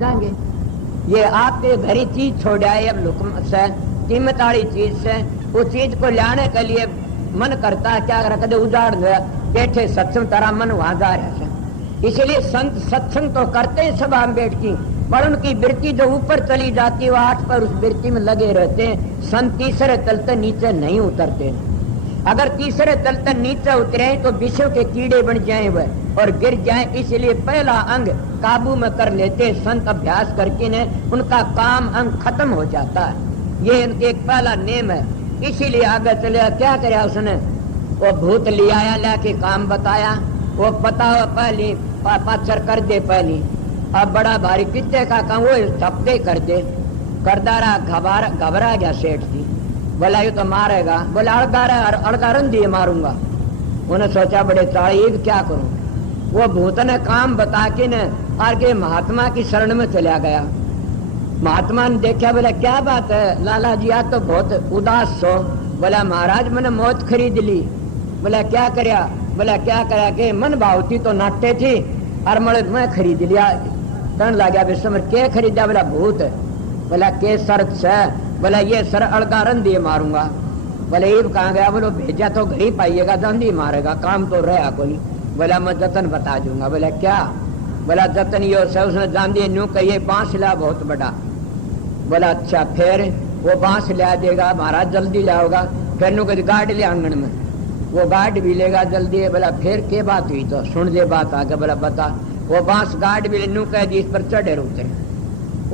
जाएंगे। ये आपके घरी चीज छोड़ आए अब लुकम से कीमत वाली चीज से उस चीज को लाने के लिए मन करता है क्या करा कदे उजाड़ गया बैठे सत्संग तारा मन वहां जा रहा है। इसलिए संत सत्संग तो करते हैं सब हम बैठ की, पर उनकी वृत्ति जो ऊपर चली जाती है वो आठ पर उस वृत्ति में लगे रहते हैं। संत तीसरे तल तक नीचे नहीं उतरते। अगर तीसरे तल तक नीचे उतरे तो विश्व के कीड़े बन जाए वह और गिर जाए। इसलिए पहला अंग काबू में कर लेते संत अभ्यास करके ने उनका काम अंग खत्म हो जाता है। ये एक पहला नेम है। इसीलिए आगे चले क्या करे उसने वो भूत ले आया लाके काम बताया वो पता पहली पाचर कर दे पहली अब बड़ा भारी कितने का काम वो थपके कर दे करदारा घबरा गया सेठ जी। बोला ये तो मारेगा। बोला अड़गारन दिए मारूंगा। उन्हें सोचा बड़े चाड़ी क्या करूं। वो भूत ने काम बता के ने आगे महात्मा की शरण में चला गया। महात्मा ने देखा बोला क्या बात है लाला जी आज तो बहुत उदास हो। बोला महाराज मैंने मौत खरीद ली। बोला क्या करया। बोला क्या करया के मन भावती तो नाटे थी और मैं खरीद लिया। कहने लगा विश्व क्या खरीदा। बोला भूत। बोला के शर्त से। बोला ये सर अड़गारन दिए मारूंगा। बोले ये कहाँ गया। बोलो भेजा तो घर ही पाइएगा जल्दी मारेगा काम तो रहा कोई। बोला मैं जतन बता दूंगा। बोला क्या। बोला जतन यो से उसने जान दिए न्यू कहिए बांस ला बहुत बड़ा। बोला अच्छा फिर वो बांस ला देगा महाराज जल्दी लाओगा। फिर नु कभी गार्ड ले आंगन में वो गार्ड भी लेगा जल्दी। बोला फिर के बात हुई तो सुन दे बात आगे। बोला बता। वो बांस गार्ड भी न्यू कह दी इस पर चढ़े उतरे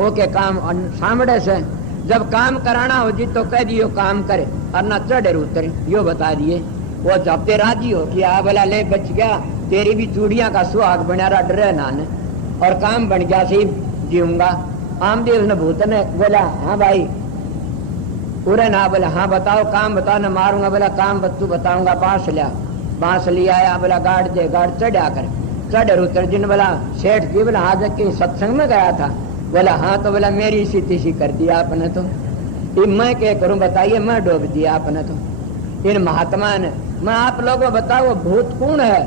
ओके काम सामने से जब काम कराना हो जी तो कह दियो काम करे और ना चढ़े उतरे यो बता दिए। वो जबते राजी हो किया। बोला ले बच गया तेरी भी चूड़ियां का सुहाग बना रहा डरे नान और काम बन गया सी जीऊंगा। आमदेव ने भूत ने बोला हाँ भाई पूरे ना। बोला हाँ बताओ काम बताओ ना मारूंगा। बोला काम तू बताऊंगा। बांस लिया आया। बोला गाड़ दे गाड़ चढ़ा कर चढ़े उतर जिन। बोला सेठ जी। बोला हाँ जब सत्संग में गया था। बोला हाँ तो बोला मेरी इसी तीसी कर दिया आपने तो मैं क्या करूं बताइए मैं डूब दिया आपने तो। इन महात्मा ने मैं आप लोगों बताओ वो भूत कौन है।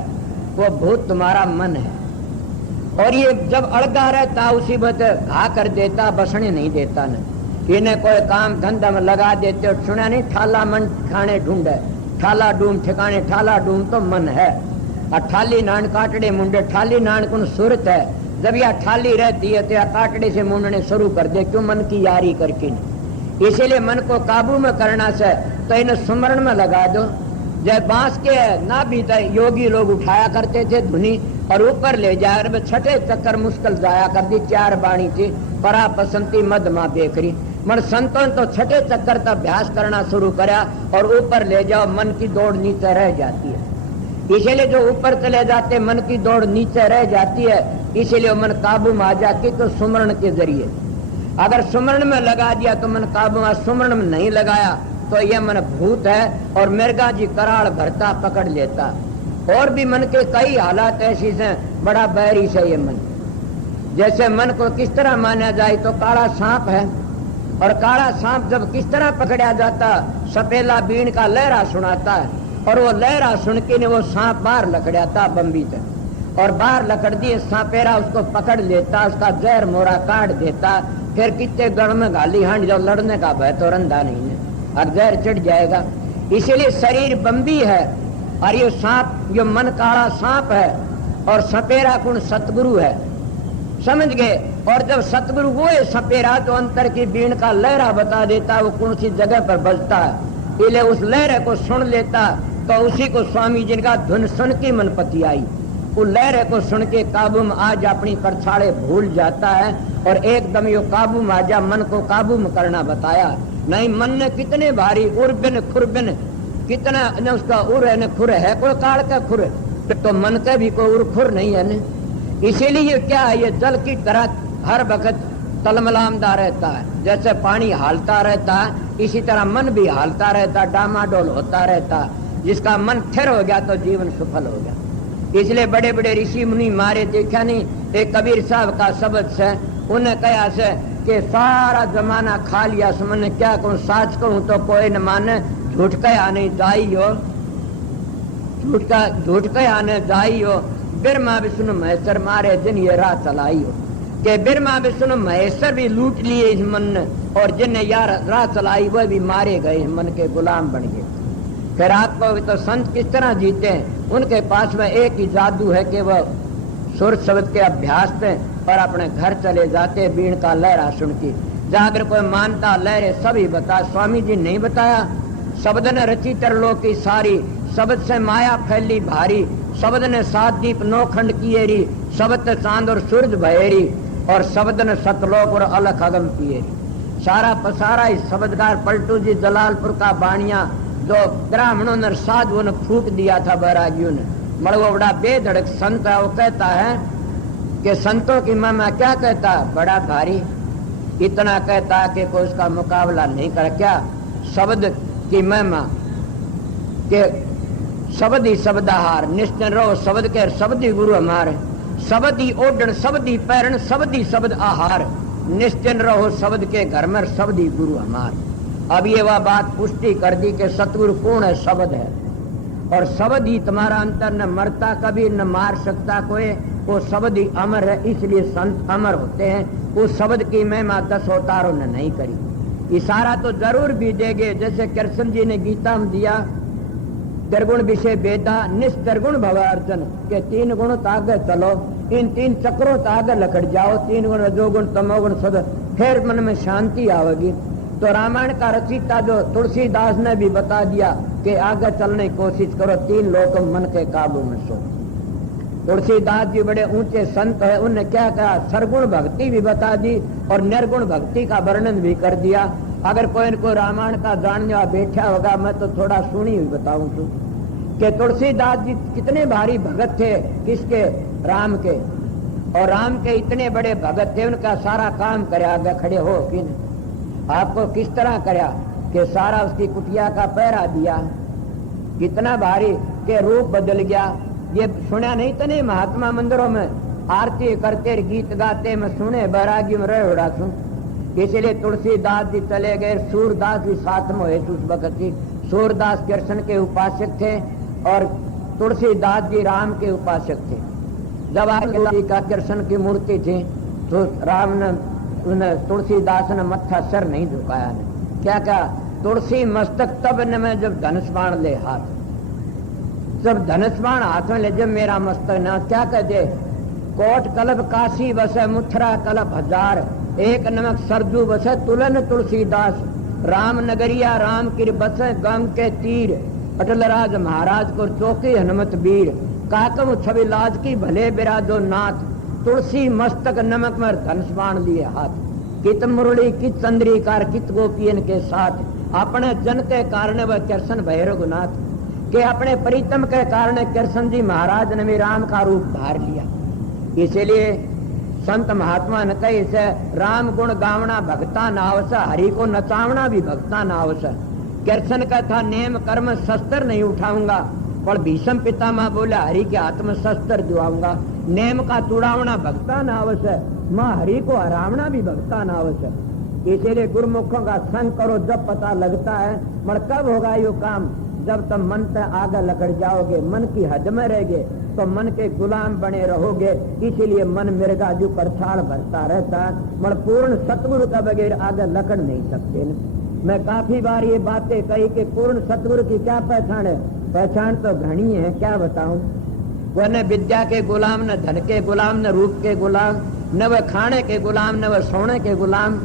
वो भूत तुम्हारा मन है और ये जब अड़गा रहता उसी वक्त घा कर देता बसने नहीं देता न। इन्हें कोई काम धंधा में लगा देते और सुना नहीं ठाला मन ठिकाने ढूंढे ठाला डूम ठिकाने ठाला डूम तो मन है और ठाली नान काटड़े मुंडे ठाली नान कौन सूरत है। जब यह ठाली रहती है तो यह काटड़े से मुंडने शुरू कर दे क्यों मन की यारी करके। इसीलिए मन को काबू में करना से तो इन्हें सुमरण में लगा दो। जब बांस के ना भी योगी लोग उठाया करते थे धुनी और ऊपर ले जाकर छठे चक्कर मुश्किल जाया कर दी। 4 बाणी थी परा पसंती मधमा बेकरी मन संतों तो छठे चक्कर तक अभ्यास करना शुरू करा और ऊपर ले जाओ मन की दौड़ नीचे रह जाती है। इसीलिए जो ऊपर चले जाते मन की दौड़ नीचे रह जाती है। इसीलिए मन काबू में आ जाती तो सुमरण के जरिए। अगर सुमरण में लगा दिया तो मन काबू में। सुमरण में नहीं लगाया तो यह मन भूत है और मिर्गा जी कराड़ भरता पकड़ लेता। और भी मन के कई हालात ऐसी से बड़ा बैरी से ये मन। जैसे मन को किस तरह माना जाए तो काला सांप है और काला सांप जब किस तरह पकड़ा जाता सपेला बीन का लहरा सुनाता है और वो लहरा सुन के ने वो सांप बाहर लकड़ाता बम्बी तक और बाहर लकड़ दिए सांपेरा उसको पकड़ लेता उसका जहर मोरा काट देता। फिर कितने गण में गाली हांड जो लड़ने का भय तो रंधा नहीं है और जहर चढ़ जाएगा। इसीलिए शरीर बम्बी है और ये सांप जो मन काला सांप है और सपेरा कुण सतगुरु है समझ गए। और जब सतगुरु वो है सपेरा तो अंतर की बीन का लहरा बता देता वो कौन सी जगह पर बजता है। इसलिए उस लहरे को सुन लेता तो उसी को स्वामी जिनका धुन सुन की मनपति आई। वो लहरे को सुन के काबू में आज अपनी परछाड़े भूल जाता है और एकदम यो काबू में आ जा मन को काबू में करना बताया। नहीं मन ने कितने भारी उर्बिन खुरबिन कितना न उसका उर है न खुर है कोई काल का खुर तो मन का भी कोई उर खुर नहीं है न। इसीलिए क्या है ये जल की तरह हर वक्त तलमलामदा रहता है। जैसे पानी हालता रहता है इसी तरह मन भी हालता रहता डामाडोल होता रहता। जिसका मन थिर हो गया तो जीवन सफल हो गया। इसलिए बड़े बड़े ऋषि मुनि मारे देखा नहीं। एक कबीर साहब का शब्द से उन्हें कहा से कि सारा जमाना खा लिया सुमन क्या कहूँ साच कहूँ तो कोई न माने झूठ के आने जाई हो झूठ के आने जाई हो बिरमा विष्णु महेश्वर मारे दिन ये राह चलाई हो। कि ब्रह्मा विष्णु महेश्वर भी लूट लिए इस मन ने, और जिन्हें यार राह चलाई वह भी मारे गए, इस मन के गुलाम बन गए। फिर आपको तो संत किस तरह जीते हैं? उनके पास में एक ही जादू है कि वह सुर शब्द के अभ्यास पे और अपने घर चले जाते बीण का लहरा सुन के। जागर कोई मानता लहरे सभी बता, स्वामी जी नहीं बताया। शब्द ने रची तरलों की सारी, शब्द से माया फैली भारी, शब्द ने सात दीप नौ खंड किए री, शब्द ने चांद और सूरज भयेरी, और शब्द ने सतलोक और अलख अगम किए री। सारा पसारा इस शब्दकार पलटू जी जलालपुर का बाणिया, जो ब्राह्मणों ने साधुओं ने फूट दिया था बैरागियों ने। मड़ो बड़ा बेधड़क संत है, वो कहता है कि संतों की महिमा क्या कहता है? बड़ा भारी, इतना कहता है कि कोई उसका मुकाबला नहीं कर। क्या शब्द की महिमा के शब्द ही शब्दाहार, निश्चय रहो शब्द के, शब्द ही गुरु हमारे, शब्द ही ओढ़न, शब्द ही पैरण, शब्द ही शब्द आहार, निश्चय रहो शब्द के घर में, शब्द ही गुरु हमारे। अब ये वह बात पुष्टि कर दी कि सतगुरु कौन है? शब्द है, और शब्द ही तुम्हारा अंतर न मरता कभी न मार सकता कोई, वो शब्द ही अमर है, इसलिए संत अमर होते हैं। उस शब्द की महिमा 10 अवतारों ने नहीं करी। इशारा तो जरूर भी देंगे, जैसे कृष्ण जी ने गीता में दिया, त्रिगुण विषय वेदा निस्त्रिगुण भव अर्जुन, के 3 गुण आगे चलो, इन 3 चक्रों आगे लकड़ जाओ, 3 गुण रजोगुण तमोगुण सद, फिर मन में शांति आवेगी। तो रामायण का रचयिता जो तुलसीदास ने भी बता दिया कि आगे चलने की कोशिश करो, 3 लोग मन के काबू में सो। तुलसीदास जी बड़े ऊंचे संत है, उनने क्या कहा? सरगुण भक्ति भी बता दी और निर्गुण भक्ति का वर्णन भी कर दिया। अगर कोई इनको रामायण का जानने वाला बैठा होगा, मैं तो थोड़ा सुनी हुई बताऊं तू कि तुलसीदास जी कितने भारी भगत थे, किसके? राम के। और राम के इतने बड़े भगत थे, उनका सारा काम करे आगे खड़े हो कि नहीं? आपको किस तरह कराया कि सारा उसकी कुटिया का पहरा दिया, कितना भारी के रूप बदल गया। ये सुना नहीं तो नहीं? महात्मा मंदिरों में आरती करते गीत गाते में सुने, बैरागी में रहे उड़ा सुन। इसलिए तुलसीदास जी चले गए, सूरदास भी साथ में हुए उस वक्त ही। सूरदास कृष्ण के उपासक थे और तुलसीदास जी राम के उपासक थे। जब आगे का कृष्ण की मूर्ति थी तो राम ने तुलसीदास ने मत्था सर नहीं झुकाया ने। क्या कहा? तुलसी मस्तक तब न मैं जब धनुष बाण ले हाथ, जब धनुष बाण हाथ में ले, जब मेरा मस्तक न। क्या कहते? कोट कलब काशी बसे मुथरा कलब हजार, एक नमक सरजू बसे तुलन तुलसीदास, राम नगरिया राम किर बसे गम के तीर, अटल राज महाराज को चौकी हनुमत वीर, काकम छवि लाज की भले बिराजो नाथ, तुलसी मस्तक नमक में धनुष बाण लिए हाथ, कित मुरली कित चंद्रिकार कित गोपियन के साथ, अपने जन के कारण वह कृष्ण भैरवनाथ, के अपने परितम के कारण कृष्ण जी महाराज ने भी राम का रूप धार लिया। इसीलिए संत महात्मा ने कहे से राम गुण गावना भक्ता नावस, हरि को नचावना भी भक्ता नावस। कृष्ण का था नेम कर्म शस्त्र नहीं उठाऊंगा, पर भीष्म पितामह बोला हरि के हाथ में शस्त्र जुआऊंगा। नेम का तुड़ावना भक्ता नावस है, माँ हरि को हरावना भी भक्ता नावस है। इसीलिए गुरुमुखों का संग करो जब पता लगता है। मगर कब होगा यो काम? जब तुम मन से आगे लकड़ जाओगे, मन की हद में रहोगे तो मन के गुलाम बने रहोगे। इसीलिए मन मृगा जो परछाड़ भरता रहता, मगर पूर्ण सतगुरु का बगैर आगे लकड़ नहीं सकते न। मैं काफी बार ये बातें कही कि पूर्ण सतगुरु की क्या पहचान है? पहचान तो घनी है, क्या बताऊं। वह न विद्या के गुलाम, न धन के गुलाम, न रूप के गुलाम, न वह खाने के गुलाम, न वह सोने के गुलाम।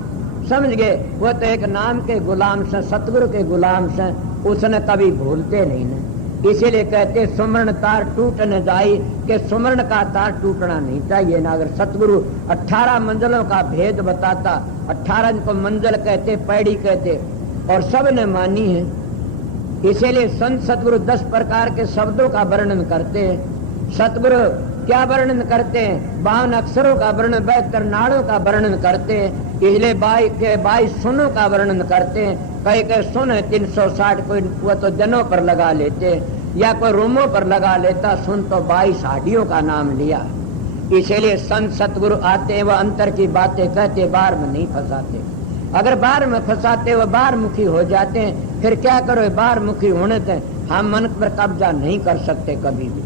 समझ गए? वो तो एक नाम के गुलाम से, सतगुरु के गुलाम से, उसने कभी भूलते नहीं न। इसीलिए कहते सुमरण तार टूट न जाई, कि सुमरण का तार टूटना नहीं चाहिए ना। अगर सतगुरु 18 मंजिलों का भेद बताता, 18 को मंजिल कहते, पैड़ी कहते, और सब ने मानी है। इसीलिए संत सतगुरु 10 प्रकार के शब्दों का वर्णन करते हैं। सतगुरु क्या वर्णन करते हैं? 52 अक्षरों का वर्णन, 72 नाड़ों का वर्णन करते हैं। इसलिए 22 सुनों का वर्णन करते हैं। कई कई सुन है 360, कोई वो तो जनों पर लगा लेते, या कोई रूमों पर लगा लेता, सुन तो 22 हाडियों का नाम लिया। इसीलिए संत सतगुरु आते हैं, वह अंतर की बातें कहते, बाहर में नहीं फंसाते। अगर बाहर में फंसाते वह बाहर मुखी हो जाते हैं। फिर क्या करो? बाहर मुखी होने से हम मन पर कब्जा नहीं कर सकते कभी भी।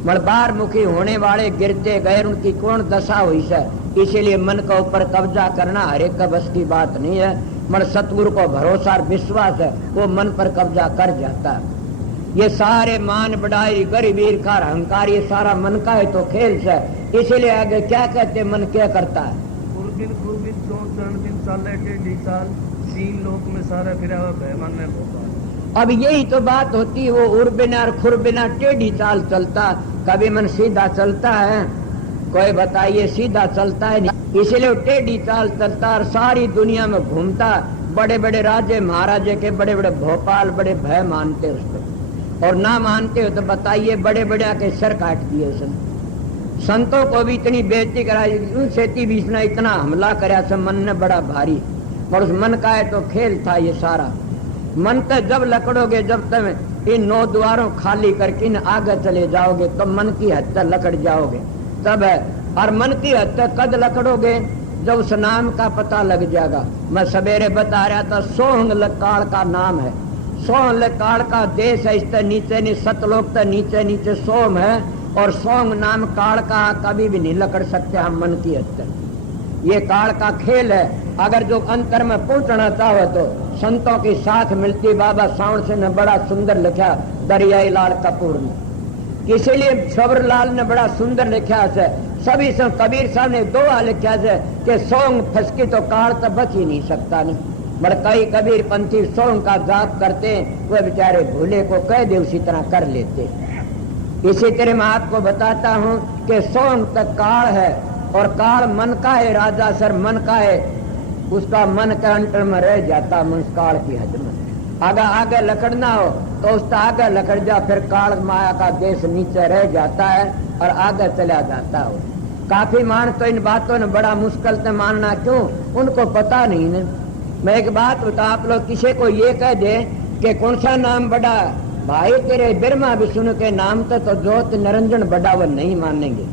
मगर बाहर मुखी होने वाले गिरते गए, उनकी कौन दशा हुई है? इसीलिए मन के ऊपर कब्जा करना हर एक का बस की बात नहीं है। मगर सतगुरु को भरोसा और विश्वास है, वो मन पर कब्जा कर जाता है। ये सारे मान बढ़ाई गरीबी ईर्खा अहंकार ये सारा मन का है तो खेल से। इसीलिए आगे क्या कहते मन क्या करता है, लोक में सारा फिरा मन में भोपाल। अब यही तो बात होती है, वो उड़ बिना और खुर बिना टेढ़ी चाल चलता। कभी मन सीधा चलता है, कोई बताइए सीधा चलता है नहीं, इसलिए वो टेढ़ी चाल चलता और सारी दुनिया में घूमता। बड़े बड़े राजे महाराजे के बड़े बड़े भोपाल बड़े भय मानते उसको, और ना मानते हो तो बताइए बड़े बड़े के सर काट दिए उसने। संतों को भी इतनी बेइज्जती कराई, सेती बीच ने इतना हमला कराया सब मन ने बड़ा भारी। और उस मन का है तो खेल था ये सारा। मन तक जब लकड़ोगे, जब तक इन 9 द्वारों खाली करके इन आगे चले जाओगे तो मन की हद तक लकड़ जाओगे तब है। और मन की हद तक कद लकड़ोगे जब उस नाम का पता लग जाएगा। मैं सवेरे बता रहा था सोहंग लकाड़ का नाम है, सोहंग लकाड़ का देश है। इससे नीचे नहीं सतलोक तक नीचे नीचे सोम है, और सोंग नाम काल का कभी भी नहीं लकड़ सकते हम मन की हद तक। ये काल का खेल है। अगर जो अंतर में पहुंचना चाहो तो संतों की साथ मिलती। बाबा सावण से ने बड़ा सुंदर लिखा दरियाई लाल कपूर ने, इसीलिए सबर लाल ने बड़ा सुंदर लिखा है। सभी से कबीर साहब ने 2 लिखा है कि सोंग फसकी तो काल तो बच ही नहीं सकता नहीं। बड़ कई कबीर पंथी सोंग का जाप करते हैं, वे बेचारे भूले को कह दे उसी तरह कर लेते। इसी तरह मैं आपको बताता हूँ कि सोंग तक काल है, और काल मन का है। राजा सर मन का है, उसका मन के अंटर में रह जाता मन काल की हद में। आगे आगे लकड़ना हो तो उसका आगे लकड़ जा, फिर काल माया का देश नीचे रह जाता है और आगे चला जाता हो। काफी मान तो इन बातों ने बड़ा मुश्किल से मानना, क्यों उनको पता नहीं न। मैं एक बात बता, आप लोग किसी को ये कह दे कि कौन सा नाम बड़ा भाई तेरे ब्रह्मा विष्णु के नाम तो ज्योत निरंजन बड़ा, वो नहीं मानेंगे।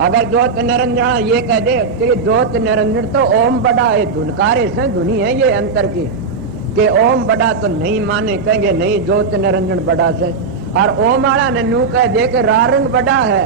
अगर ज्योत निरंजन ये कह दे तेरी ज्योत निरंजन तो ओम बड़ा है, धुनकारे से धुनी है ये अंतर की कि ओम बड़ा तो नहीं माने, कहेंगे नहीं ज्योत निरंजन बड़ा से। और ओम वाला ने नू कह दे कि रारंग बड़ा है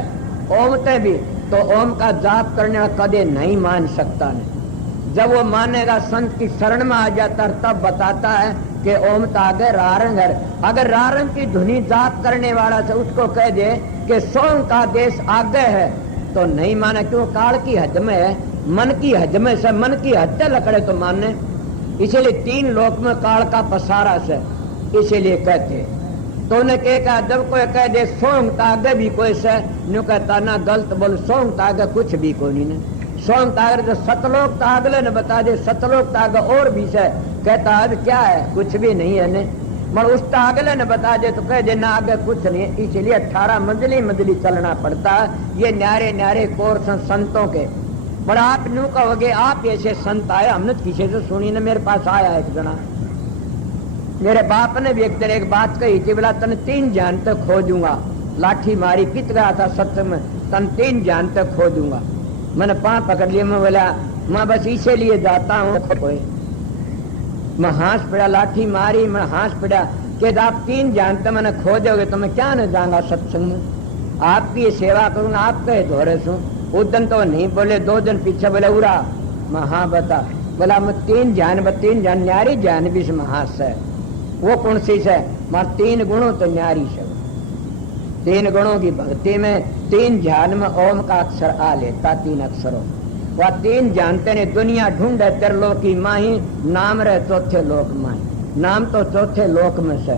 ओम ते भी, तो ओम का जाप करने वाला कदे नहीं मान सकता नहीं। जब वो मानेगा संत की शरण में आ जाता तब बताता है कि ओम तो आगे रारंग है। अगर रारंग की धुनी जाप करने वाला से उसको कह दे कि सोम का देश आगे है तो नहीं माने, क्यों काल की हद में है, मन की हद में से मन की हद लकड़े तो माने। इसीलिए 3 लोक में काल का पसारा से, इसीलिए कहते। तो उन्हें कहा जब कोई कह दे सोम तागे भी कोई से न्यू कहता ना गलत बोल, सोम तागे कुछ भी कोई नहीं। सोम तागे जो सतलोक तागले ने बता दे सतलोक तागे और भी से, कहता अब क्या है कुछ भी नहीं है ने। मगर उस तागले ने बता दे तो कह दे ना आगे कुछ नहीं। इसलिए 18 मंजिली चलना पड़ता है। ये न्यारे न्यारे कोर्स संतों के। बड़ा आप न्यू कहोगे आप ऐसे संत आए, हमने किसी से सुनी न। मेरे पास आया एक जना, मेरे बाप ने भी एक दिन एक बात कही थी, बोला तन 3 जान तक खोजूंगा। लाठी मारी पिट गया था सत्य में, तन 3 जान तक खोजूंगा। मैंने पाँव पकड़ लिया, मैं बोला मैं बस इसीलिए जाता हूँ। मैं हंस पड़ा, लाठी मारी, मैं हंस पड़ा कि आप 3 जानते मैंने खोजोगे तो मैं क्या न जाऊंगा सत्संग में, आपकी सेवा करूंगा, आपके धोरे सू। उस दिन तो नहीं बोले, 2 दिन पीछे बोले उड़ा। मैं हाँ बता, बोला मैं 3 जान न्यारी जान भी हाथ से। वो कौन सी से? मैं 3 गुणों तो न्यारी से। 3 गुणों की भक्ति में 3 ध्यान में ओम का अक्षर आ लेता, 3 अक्षरों। वह 3 जानते ने दुनिया ढूंढे त्रिलोकी माही, नाम रहे चौथे लोक माही। नाम तो चौथे लोक में से।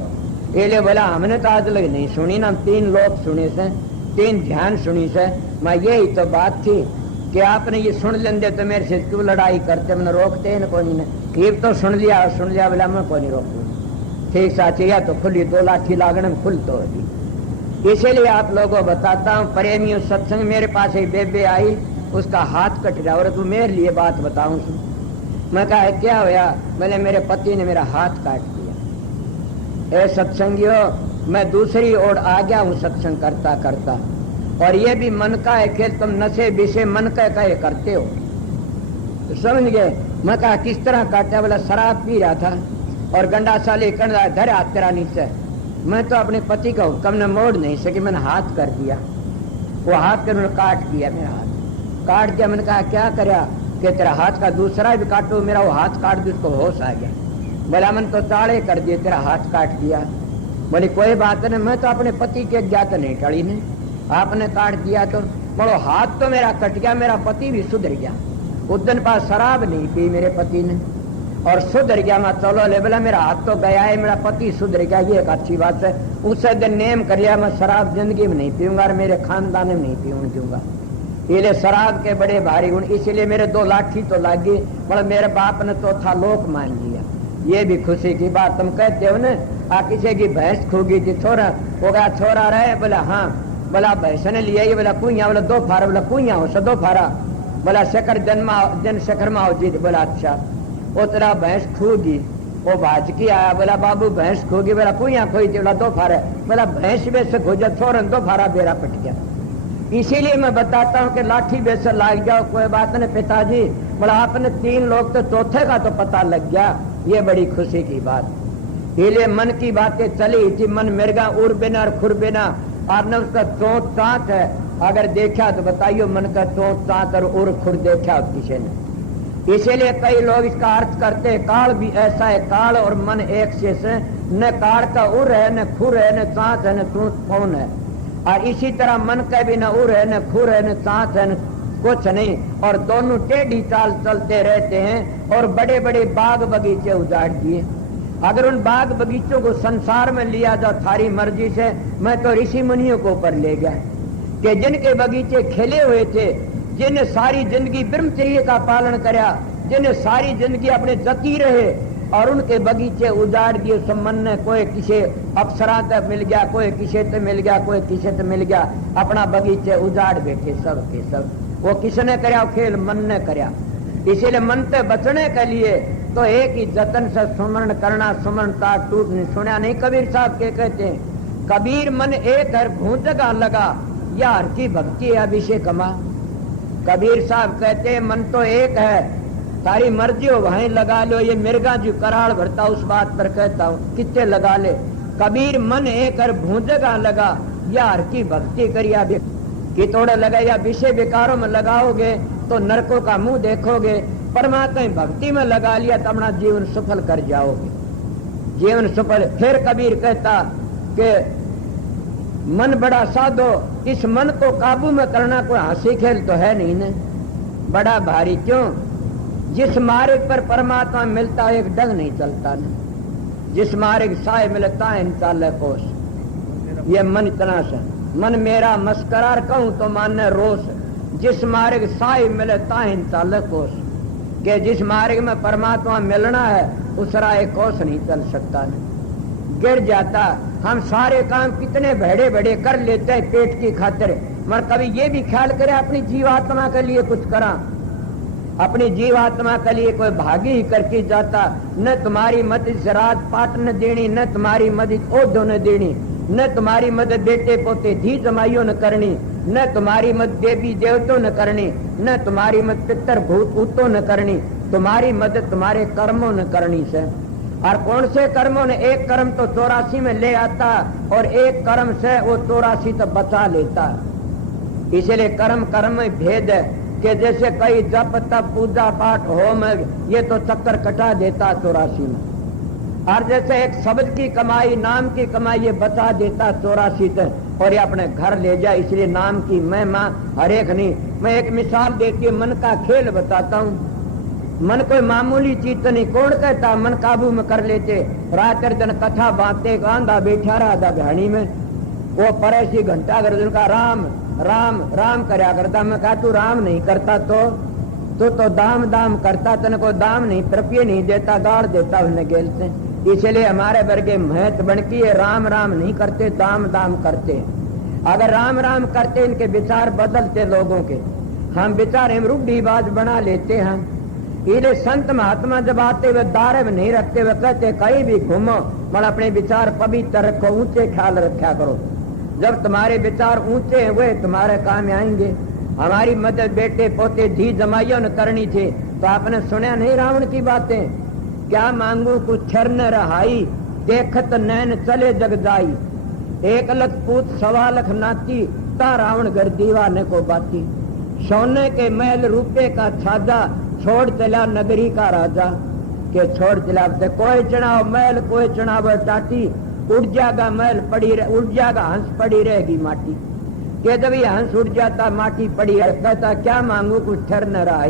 ये बोला हमने तो आज लग नहीं सुनी ना, 3 लोक सुने से, 3 ध्यान सुनी से। मैं यही तो बात थी कि आपने ये सुन लेंदे तो मेरे से क्यों लड़ाई करते, मैंने रोकते हैं कोई नहीं। ये तो सुन लिया बोला मैं कोई नहीं रोकू। ठीक साथी या तो खुली 2 लाठी लागने में खुल तो होगी। इसीलिए आप लोगों को बताता हूँ प्रेमियों सत्संग। मेरे पास एक बेबे आई, उसका हाथ कट गया और तू मेरे लिए बात बताऊं। मैं कहा क्या होया? मैंने मेरे पति ने मेरा हाथ काट दिया। ए सत्संगियों, मैं दूसरी ओर आ गया हूँ सत्संग करता करता, और ये भी मन का है खेल। तुम नशे विषय मन का कहे करते हो, तो समझ गए। मैं कहा किस तरह काटा? बोला शराब पी रहा था और गंडा साली कर धर हाथ तेरा नीचे। मैं तो अपने पति का हुक्म ने मोड़ नहीं सकी, मैंने हाथ कर दिया। वो हाथ कर काट दिया मेरा हाथ। काट दिया। मैंने कहा क्या करया कि तेरा हाथ का दूसरा भी काटो, मेरा वो हाथ काट दी, उसको होश आ गया। बोला मन तो चाड़े कर दिए, तेरा हाथ काट दिया। बोली कोई बात नहीं, मैं तो अपने पति के ज्ञात नहीं टड़ी ने, आपने काट दिया तो बोलो हाथ तो मेरा कट गया, मेरा पति भी सुधर गया। उस दिन पास शराब नहीं पी मेरे पति ने और सुधर गया। मैं चलो ले, बोला मेरा हाथ तो गया है, मेरा पति सुधर गया, ये एक अच्छी बात है। उस दिन नेम कर लिया मैं शराब जिंदगी में नहीं पीऊंगा और मेरे खानदान में नहीं पीऊंगा दूंगा। इसलिए शराब के बड़े भारी गुण, इसलिए मेरे 2 लाठी तो लागी, मतलब मेरे बाप ने तो था लोक मान लिया। ये भी खुशी की बात। तुम कहते हो ना आ किसी की भैंस खूगी थी, छोरा हो गया, छोरा रहे, बोला हाँ, बोला भैंस ने लिया, ये बोला कुइया, बोला 2 फारा, बोला कुइया हो सो 2 फारा, बोला शकर जन शकर माओ जी, बोला अच्छा। वो तेरा भैंस खूगी, वो भाज की आया, बोला बाबू भैंस खूगी, बोला कुइया खोई थी, बोला 2 फारा, बोला भैंस बेच से खोजा, छोरन 2 फारा बेरा पट गया। इसीलिए मैं बताता हूँ कि लाठी बेच से लाग जाओ कोई बात नहीं पिताजी, बोला आपने 3 लोग तो चौथे का तो पता लग गया, ये बड़ी खुशी की बात। इसलिए मन की बातें चली थी, मन मिर्गा उड़ बिना और खुर बिना, आपने उसका चोट चाँच है, अगर देखा तो बताइयो मन का चोट चाँच और उड़ खुर देखा किसी ने। इसीलिए कई लोग इसका अर्थ करते हैं काल भी ऐसा है, काल और मन एक से न काल का उड़ है, न खुर है, न चाँच है, न चोट कौन है। और इसी तरह मन का भी न उड़ है, न खुर है, न चाँच है, न कुछ नहीं, और दोनों टेढ़ी चाल चलते रहते हैं और बड़े बड़े बाग बगीचे उजाड़ दिए। अगर उन बाग बगीचों को संसार में लिया जाओ थारी मर्जी से, मैं तो ऋषि मुनियों को ऊपर ले गया कि जिनके बगीचे खिले हुए थे, जिन्हें सारी जिंदगी ब्रह्मचर्य का पालन कराया, जिन्हें सारी जिंदगी अपने जती रहे और उनके बगीचे उजाड़ दिए। सम्मान कोई किसी अप्सरा तक मिल गया, कोई किसी से मिल गया, कोई किसी से मिल गया, अपना बगीचे उजाड़ बैठे सब के सब। वो किसने कराया खेल? मन ने कराया। इसीलिए मन से बचने के लिए तो एक ही जतन से सुमरण करना, सुमरणता टूट नहीं। सुना नहीं कबीर साहब के कहते हैं, कबीर मन एक हर भूंजगा लगा, या हर की भक्ति अभिषेक कमा। कबीर साहब कहते हैं मन तो एक है, सारी मर्जी हो वहीं लगा लो। ये मिर्गा जो कराड़ भरता उस बात पर कहता हूँ कितने लगा ले। कबीर मन एक हर भूंजगा लगा, या हर की भक्ति करिया कि थोड़ा लगा, या विषय विकारों में लगाओगे तो नरकों का मुंह देखोगे। परमात्मा की भक्ति में लगा लिया तो अपना जीवन सफल कर जाओगे, जीवन सफल। फिर कबीर कहता कि मन बड़ा साधो, इस मन को काबू में करना कोई हंसी खेल तो है नहीं न, बड़ा भारी। क्यों? जिस मार्ग पर परमात्मा मिलता है एक डग नहीं चलता न, जिस मार्ग साय मिलता है चाले कोस। ये मन इतना सा, मन मेरा मस्करार कहूं तो मानने रोस, जिस मार्ग साय मिलता है चाले कोस। कि जिस मार्ग में परमात्मा मिलना है उस राह कोस नहीं चल सकता न, गिर जाता। हम सारे काम कितने बड़े बड़े कर लेते हैं पेट की खातिर, मगर कभी ये भी ख्याल करें अपनी जीवात्मा के लिए कुछ करा। अपनी जीवात्मा के लिए कोई भागी ही करके जाता। न तुम्हारी मदद से रात पाट न देनी, न तुम्हारी मदद ओढ़ो न देनी, न तुम्हारी मदद बेटे पोते धी जमाइयो न करनी, न तुम्हारी मदद देवी देवतो न करनी, न तुम्हारी मदद पितर भूत भूतो न करनी, तुम्हारी मदद तुम्हारे कर्मों न करनी से। और कौन से कर्मों ने? एक कर्म तो 84 में ले आता और एक कर्म से वो 84 तो बचा लेता। इसलिए कर्म कर्म में भेद है कि जैसे कई जप तप पूजा पाठ होम ये तो चक्कर कटा देता 84 में, और जैसे एक शब्द की कमाई नाम की कमाई ये बचा देता 84 तक और ये अपने घर ले जाए। इसलिए नाम की महिमा हर एक नहीं। मैं एक मिसाल देती मन का खेल बताता हूँ। मन कोई मामूली चीज तो नहीं। कौन कहता मन काबू में कर लेते? रात दिन कथा बांधते, आंधा बैठा रहा था घाणी में, वो परेशी घंटा गर्जन का राम राम राम करया करता। मैं कहा तू राम नहीं करता तो दाम दाम करता, तेने को दाम नहीं रुपये नहीं देता, गाड़ देता उन्हें गेलते। इसलिए हमारे वर्गे महत बन की राम राम नहीं करते, दाम दाम करते। अगर राम राम करते इनके विचार बदलते लोगों के, हम विचार हम रूढ़ीबाज बना लेते हैं। इसलिए संत महात्मा जब आते हुए दायरे में नहीं रखते हुए कहते कहीं भी घूमो मगर अपने विचार पवित्र रखो, ऊंचे ख्याल रखा करो। जब तुम्हारे विचार ऊंचे हुए तुम्हारे काम आएंगे। हमारी मदद बेटे पोते धी जमाइयों ने करनी थी तो आपने सुना नहीं रावण की बातें? क्या मांगू कुछ छर न रहाई, देखत नैन चले जग जाई, 1 लाख पूत 1.25 लाख नाती, ता रावण घर दीवाने को बाती। सोने के महल रुपये का छाजा, छोड़ चला नगरी का राजा। के छोड़ चला कोई चढ़ाओ महल, कोई चढ़ाव टाटी, उड़ जाएगा महल पड़ी उड़ जाएगा हंस पड़ी रहेगी माटी। के जब ये हंस उड़ जाता माटी पड़ी है, कहता क्या मांगू कुछ ठहर न रहा।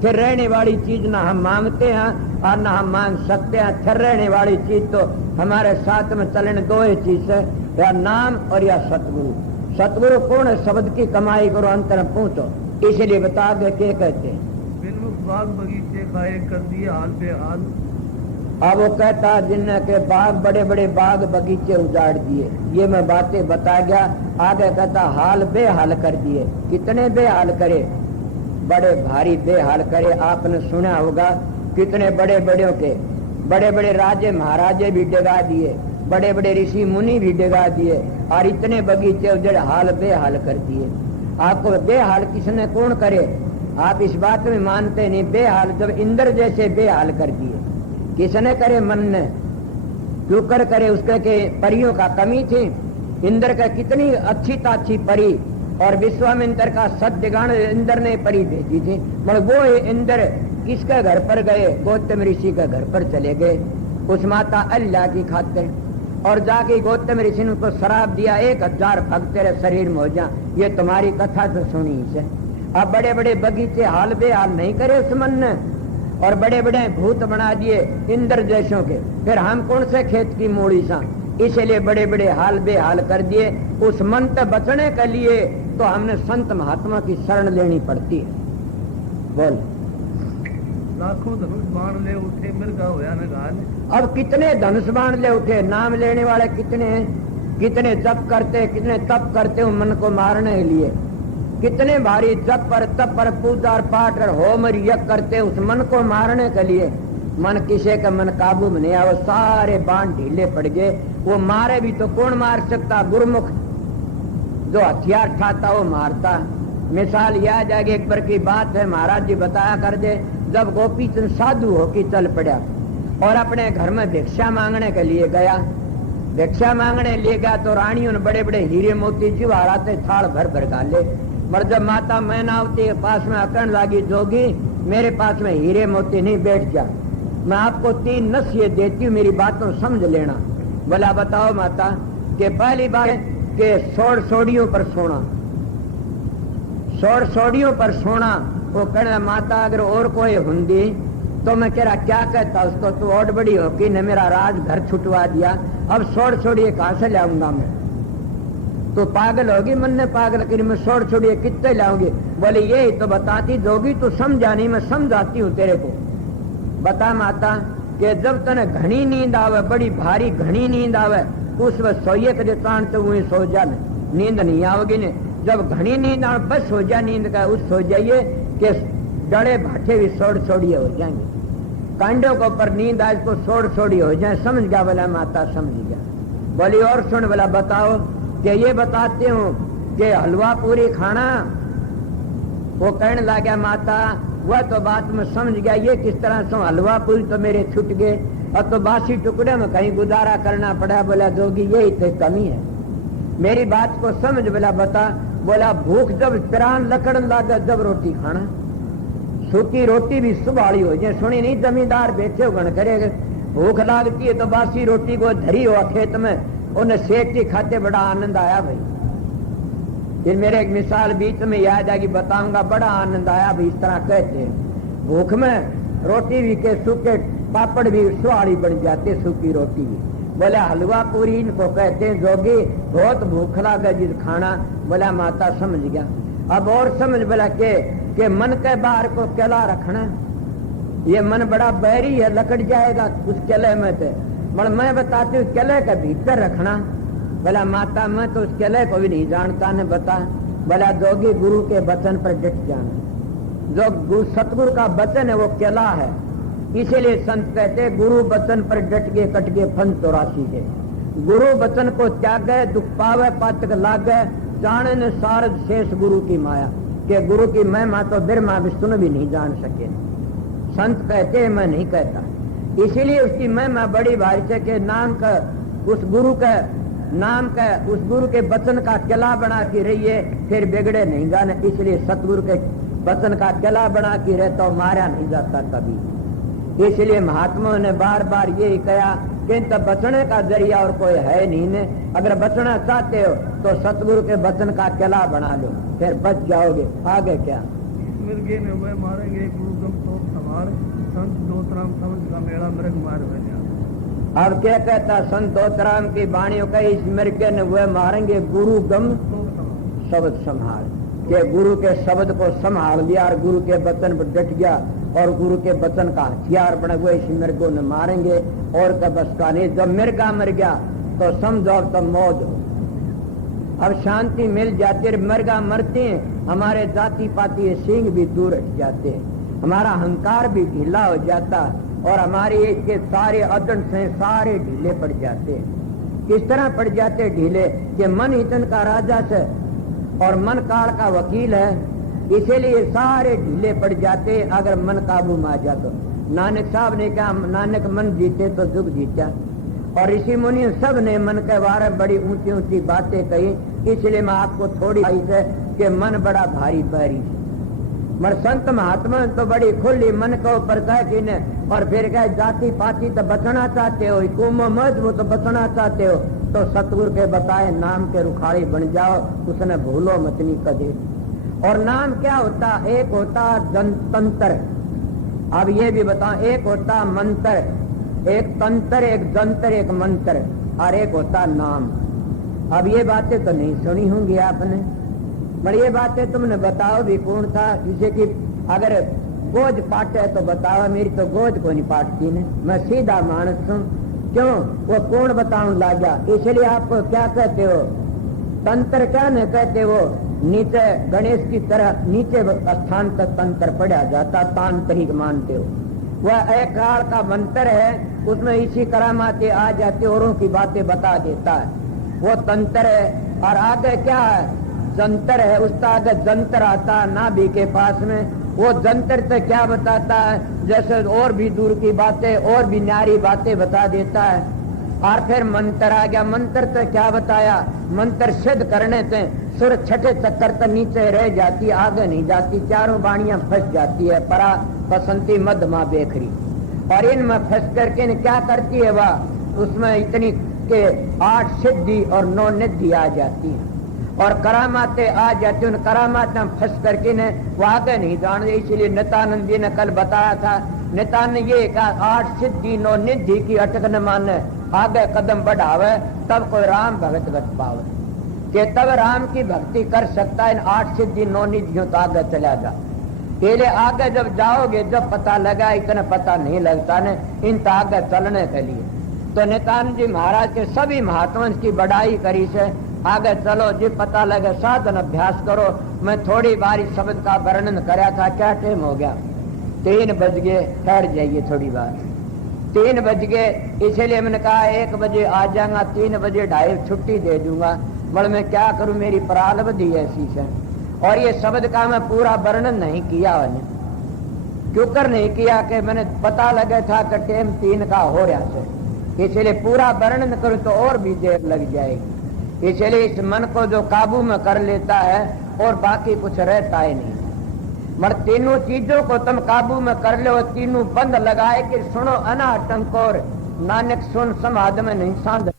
फिर रहने वाली चीज ना हम मांगते हैं और ना हम मांग सकते हैं। ठहर रहने वाली चीज तो हमारे साथ में चलने दो ही चीज है, या नाम और या सतगुरु। सतगुरु कौन है? शब्द की कमाई करो, अंतर पहुंचो। इसलिए बता दे क्या कहते हैं। बिनमुख बाग बगीचे खाए कर दिए हाल बेहाल। अब वो कहता जिनने के बाग बड़े बड़े बाग बगीचे उजाड़ दिए, ये मैं बातें बता गया। आगे कहता हाल बेहाल कर दिए। कितने बेहाल करे? बड़े भारी बेहाल करे। आपने सुना होगा कितने बड़े बड़े के बड़े बड़े राजे महाराजे भी डगा दिए, बड़े बड़े ऋषि मुनि भी डगा दिए, और इतने बगीचे उजड़ हाल बेहाल कर दिए। आपको बेहाल किसने कौन करे? आप इस बात में मानते नहीं। बेहाल जब इंद्र जैसे बेहाल कर दिए, किसने करे? मन ने। क्यों कर करे? उसके के परियों का कमी थी। इंद्र का कितनी अच्छी ताछी परी, और विश्वामित्र का सत्यगण इंद्र ने परी भेजी थी। मगर वो इंद्र किसके घर पर गए? गौतम ऋषि के घर पर चले गए उस माता अल्लाह की खातिर, और जाके गौतम ऋषि ने उनको शराब दिया, 1000 भक्त तेरे शरीर में हो जा। ये तुम्हारी कथा तो सुनी से। अब बड़े बड़े बगीचे हाल बेहाल नहीं करे उस मन ने, और बड़े बड़े भूत बना दिए इंद्र जैसों के। फिर हम कौन से खेत की मूड़ी सा? इसलिए बड़े बड़े हाल बेहाल कर दिए। उस मन से बचने के लिए तो हमने संत महात्मा की शरण लेनी पड़ती है। बोल। लाखों धनुष बाण ले उठे मिर्गा होया न घाल। अब कितने धनुष बाण ले उठे, नाम लेने वाले कितने हैं? कितने जप करते, कितने तप करते हो मन को मारने के लिए। कितने भारी जप पर तप पर पूजा और पाठ और होम और यज्ञ करते उस मन को मारने के लिए। मन किसी का मन काबू में नहीं आया, सारे बाण ढीले पड़ गए। वो मारे भी तो कौन मार सकता? गुरुमुख जो हथियार ठाता वो मारता। मिसाल यह आ जाएगी, एक बार की बात है, महाराज जी बताया कर दे। जब गोपीचंद साधु होके चल पड़ा और अपने घर में भिक्षा मांगने के लिए गया, भिक्षा मांगने लिए गया तो रानियों ने बड़े बड़े हीरे मोती जीवाराते थाल भर भर गाले। मगर जब माता मैनावती के पास में अकड़ लागी, जोगी मेरे पास में हीरे मोती नहीं, बैठ जा, मैं आपको 3 नसीहत देती हूँ, मेरी बातों समझ लेना। बोला बताओ माता। के पहली बात के सोड़ सोड़ियों पर सोना, सोड़ सोड़ियों पर सोना। वो कहना माता अगर और कोई हुंदी तो मैं कह रहा क्या कहता उसको, तो और बड़ी होगी ने मेरा राज घर छुटवा दिया, अब सोड़ सोड़िए कहां से लाऊंगा मैं? तो पागल होगी, मन ने पागल करी, मैं सोड़ छोड़िए कितने लाऊंगी? बोले यही तो बताती जोगी, तू समझा नहीं, मैं समझाती हूँ तेरे को। बता माता कि जब तने घनी नींद आवे, बड़ी भारी घनी नींद आवे, उस वक्त सोइए के दुकान तो वही सो जा, नींद नहीं आओगी ने। जब घनी नींद आवे बस सो जा, नींद का उस सो जाइए कि डड़े भाठे भी सोड़ छोड़िए हो जाएंगे, कांडों के ऊपर नींद आज को सोड़ छोड़ी हो जाए। समझ गया? बोला माता समझ गया। बोली और सुन, बोला बताओ कि ये बताते हूँ कि हलवा पूरी खाना। वो कहने लगा माता वह तो बात में समझ गया, ये किस तरह से हलवा पूरी तो मेरे छूट गए, अब तो बासी टुकड़े में कहीं गुजारा करना पड़ा। बोला जोगी यही तो कमी है, मेरी बात को समझ। बोला बता। बोला भूख जब प्राण लकड़न लगा जब रोटी खाना, सूखी रोटी भी सुबाड़ी हो जाए। सुनी नहीं जमींदार बैठे हो गण करेगा, भूख लागती है तो बासी रोटी को धरी हो खेत में, उन्हें सेक के खाते बड़ा आनंद आया भाई। फिर मेरे एक मिसाल बीच में याद आएगी, बताऊंगा, बड़ा आनंद आया भाई। इस तरह कहते हैं भूख में रोटी भी के सूखे पापड़ भी सुहाड़ी बन जाते, सूखी रोटी भी। बोले हलवा पूरी इनको कहते हैं जोगी, बहुत भूख लगा जिस खाना। बोला माता समझ गया। अब और समझ। बोला के मन के बाहर को केला रखना, ये मन बड़ा बैरी है, लकड़ जाएगा उस केले में थे। मगर मैं बताती हूँ केले के भीतर रखना। बोला माता मैं तो उस केले को भी नहीं जानता ने बता। बोला जोगी गुरु के वचन पर डट जाना, जो सतगुरु का वचन है वो केला है। इसीलिए संत कहते गुरु वचन पर डट गए कट गए फन 84 के। गुरु वचन को त्याग गए दुख पावे पातक लाग गए, जाने न सारद शेष गुरु की माया। के गुरु की महिमा तो ब्रह्मा विष्णु भी नहीं जान सके। संत कहते मैं नहीं कहता, इसीलिए उसकी महिमा बड़ी भारी से के नाम का उस गुरु का नाम का उस गुरु के वचन का किला बना के रहिए, फिर बिगड़े नहीं जाने। इसलिए सतगुरु के वचन का किला बना के रहे तो मारा नहीं जाता कभी। इसलिए महात्माओं ने बार बार यही कहा कि तो बचने का जरिया और कोई है नहीं ने। अगर बचना चाहते हो तो सतगुरु के वचन का किला बना लो, फिर बच जाओगे। आगे क्या? इस मिर्गे में वह मारेंगे गुरु गम तो समार, संत दोतराम समझ का मेरा मृग मार बजा। अब क्या कहता संत दोतराम की वाणियों का? इस मिर्गे ने वह मारेंगे गुरु गम शब्द संभाल के गुरु के शब्द को संभाल लिया और गुरु के वचन पर डट गया और गुरु के वचन का हथियार बन हुए इस मिर्गो ने मारेंगे। और का बस का नहीं। जब मिर्गा मर गया तो समझो तो मौज हो, अब शांति मिल जाती है। मिर्गा मरते हैं, हमारे जाति पाति सिंह भी दूर हट जाते हैं, हमारा अहंकार भी ढीला हो जाता और हमारे के सारे अदन से सारे ढीले पड़ जाते हैं। किस तरह पड़ जाते ढीले कि मन हितन का राजा से और मन काल का वकील है, इसीलिए सारे ढीले पड़ जाते अगर मन काबू में आ जाता। नानक साहब ने कहा नानक मन जीते तो जुग जीता। और ऋषि मुनि सब ने मन के बारे में बड़ी ऊंची ऊंची बातें कही। इसलिए मैं आपको थोड़ी है कि मन बड़ा भारी भारी, मगर संत महात्मा तो बड़ी खुली मन को ऊपर कह ने। और फिर कहे जाति पाति तो बचना चाहते हो, कुमो मजबूत तो बचना चाहते हो तो सतगुरु के बताए नाम के रुखाड़ी बन जाओ, उसने भूलो मतनी कदे। और नाम क्या होता? एक होता जनतंत्र। अब ये भी बताओ, एक होता मंत्र, एक तंत्र, एक जंतर, एक मंत्र, और एक होता नाम। अब ये बातें तो नहीं सुनी होंगी आपने, पर ये बातें तुमने बताओ भी कौन था? जिसे कि अगर गोद पाटे तो बताओ, मेरी तो गोद को नहीं पाटती ने, मैं सीधा मानस हूँ। क्यों? वो कौन बताऊं लागा। इसलिए आपको क्या कहते हो? तंत्र क्या न कहते हो? नीचे गणेश की तरह नीचे स्थान तक तंत्र पढ़ा जाता, तांत्रिक मानते हो। वह एक काल का मंत्र है, उसमें इसी करामाते आ जाते, औरों की बातें बता देता है, वो तंत्र है। और आगे क्या है? जंतर है। उसका आगे जंतर आता नाभि के पास में, वो जंतर से क्या बताता है? जैसे और भी दूर की बातें और भी न्यारी बातें बता देता है। और फिर मंत्र आ गया। मंत्र से क्या बताया? मंत्र सिद्ध करने से सुर छठे चक्कर तक नीचे रह जाती, आगे नहीं जाती, चारों बाणियां फंस जाती है, परा बसंती मध्यमा बेखरी। और इनमें फंस करके क्या करती है वह? उसमें इतनी के 8 सिद्धि और 9 निधि आ जाती है और करामाते आ जाती। उन करामात में फंस करके ने वो आगे नहीं जान। इसलिए नित्यानंद जी ने कल बताया था, नित्यानंद ये कहा 8 सिद्धि 9 निधि की अटक न माने, आगे कदम बढ़ावे तब कोई राम भगत बच पावे, कि तब राम की भक्ति कर सकता है। इन 8 सिद्धि 9 निधियों तो आगे चला जा। पहले आगे जब जाओगे, जब पता लगा, इतना पता नहीं लगता ने इन तो आगे चलने के लिए। तो नित्यानंद जी महाराज के सभी महात्माओं की बड़ाई करी से आगे चलो जी, पता लगे साधन अभ्यास करो। मैं थोड़ी बारी शब्द का वर्णन कराया था, क्या टाइम हो गया? 3 बज गए, ठहर जाइए थोड़ी बार। 3 बज गए, इसलिए मैंने कहा 1 बजे आ जाऊंगा, 3 बजे 2:30 छुट्टी दे दूंगा। मगर मैं क्या करूं, मेरी प्रारब्ध ऐसी है। और ये शब्द का मैं पूरा वर्णन नहीं किया मैंने, क्यों कर नहीं किया कि मैंने पता लगा था कि टाइम 3 का हो रहा है, इसलिए पूरा वर्णन करूं तो और भी देर लग जाएगी। इसलिए इस मन को जो काबू में कर लेता है और बाकी कुछ रहता ही नहीं। मगर तीनों चीजों को तुम काबू में कर लो, तीनों बंद लगाए कि सुनो अना टंकोर, नानक सुन समाध में नहीं सांध।